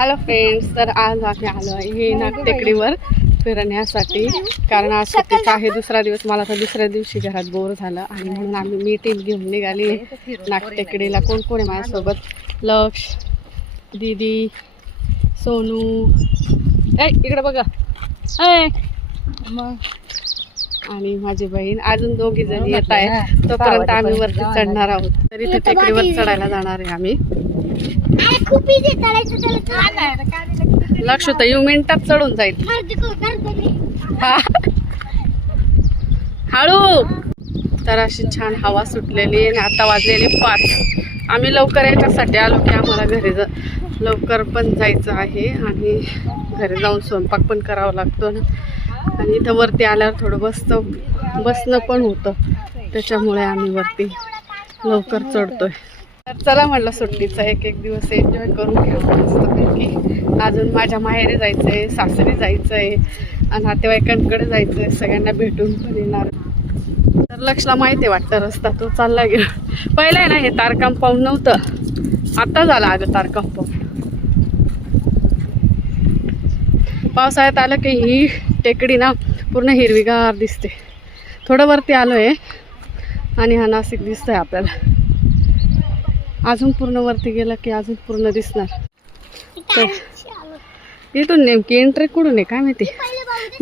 Hello friends, तर आज आम्ही आलो आहे नागटेकडीवर फिरण्यासाठी. कारण आज सुट्टीचा आहे दुसरा दिवस. मला तर दुसऱ्या दिवशी घरात बोर झालं आणि म्हणून मी टीम घेऊन निघाली नागटेकडीला. कोण कोण आहे माझ्यासोबत? लक्ष, दीदी, सोनू, इकडे बघा, मग आणि माझी बहीण. अजून 2 जण येत आहेत. तोपर्यंत आम्ही वरती चढणार आहोत. तरी ते टेकडीवर चढायला जाणार आहे आम्ही. लक्ष तर 1 मिनिटात चढून जाईल. हळू. तर अशी छान हवा सुटलेली आहे आणि आता वाजलेले 5. आम्ही लवकर याच्यासाठी आलो की आम्हाला घरी लवकर पण जायचं आहे आणि घरी जाऊन स्वयंपाक पण करावा लागतो ना. आणि इथं वरती आल्यावर थोडं बसणं पण होतं, त्याच्यामुळे आम्ही वरती लवकर चढतोय. तर चला म्हटलं, सुट्टीचा एक दिवस एन्जॉय करून घ्यावं मस्तपैकी. अजून माझ्या माहेरी जायचं आहे, सासरी जायचं आहे आणि नातेवाईकांकडे जायचं आहे. सगळ्यांना भेटून पण येणार. तर लक्षला माहिती आहे वाटतं रस्ता, तो चालला गेला. पहिलं आहे ना हे तार कंपाऊंड नव्हतं, आता झालं अगं तार कंपाऊंड. पावसाळ्यात आलं की ही टेकडी ना पूर्ण हिरवीगार दिसते. थोडं वरती आलो आहे आणि हा नाशिक दिसतोय आपल्याला. अजून पूर्ण वरती गेलं की अजून पूर्ण दिसणार. तर इथून नेमकी एंट्री कुठून आहे काय माहिती.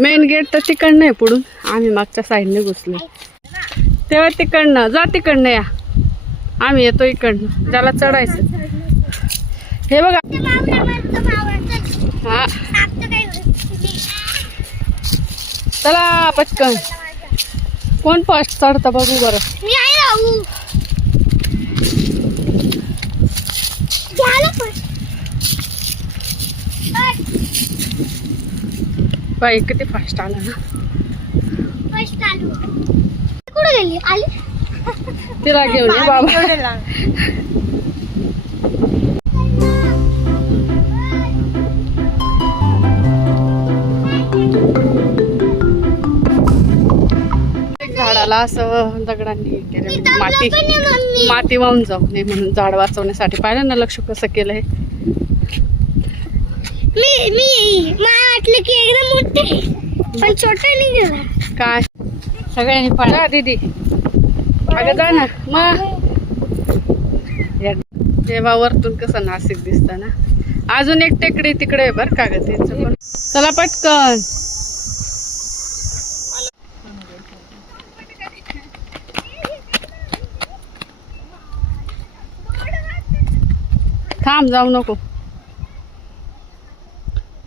मेन गेट तर तिकडनं आहे पुढून. आम्ही मागच्या साईडने घुसलो तेव्हा तिकडनं. जा तिकडनं या, आम्ही येतो इकडनं. ज्याला चढायचं हे बघा. हा चला पटकन. कोण फर्स्ट चढतं बघू बरं. बाई किती फास्ट आला ना. कुठे गेली? आली तिला घेऊन ये बाबा. झाडाला असं दगडांनी केलं, माती वाहून जाऊ नये म्हणून झाड वाचवण्यासाठी. पाहिलं ना लक्ष कसं केलंय. मी मला वाटलं की एकदम मोठे पण छोटे नाही गेला. काय सगळ्यांनी पाहिलं दीदी. अगं जा ना मग. तेव्हा वरतून कसं नाशिक दिसतं ना. अजून एक टेकडी तिकडे आहे बरं का गं त्यांचं पण. चला पटकन. थांब, जाऊ नको.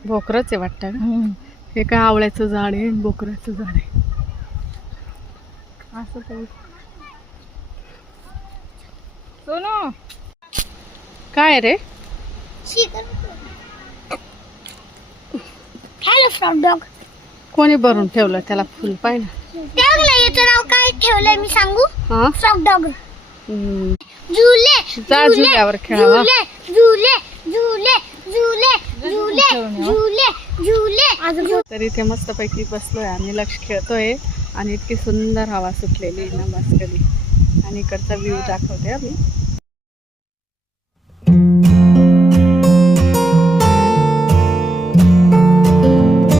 भोकरच आहे वाटतं का. हे काय आवळ्याचं झाड आहे, भोकराचं झाड आहे असं काही. सोनू काय रे. Hello frog dog. कोणी भरून ठेवलं त्याला फुल? पाय ना. याचं नाव काय ठेवलंय मी सांगू? हा फ्रॉग डॉग. झुले जा झुल्यावर खेळावा. झुले झुले झुले झुले झुले झुले. तर इथे मस्तपैकी बसलोय आम्ही. लक्ष खेळतोय आणि इतकी सुंदर हवा सुटलेली आहे ना बस कधी. आणि इकडचा व्ह्यू दाखवते आम्ही.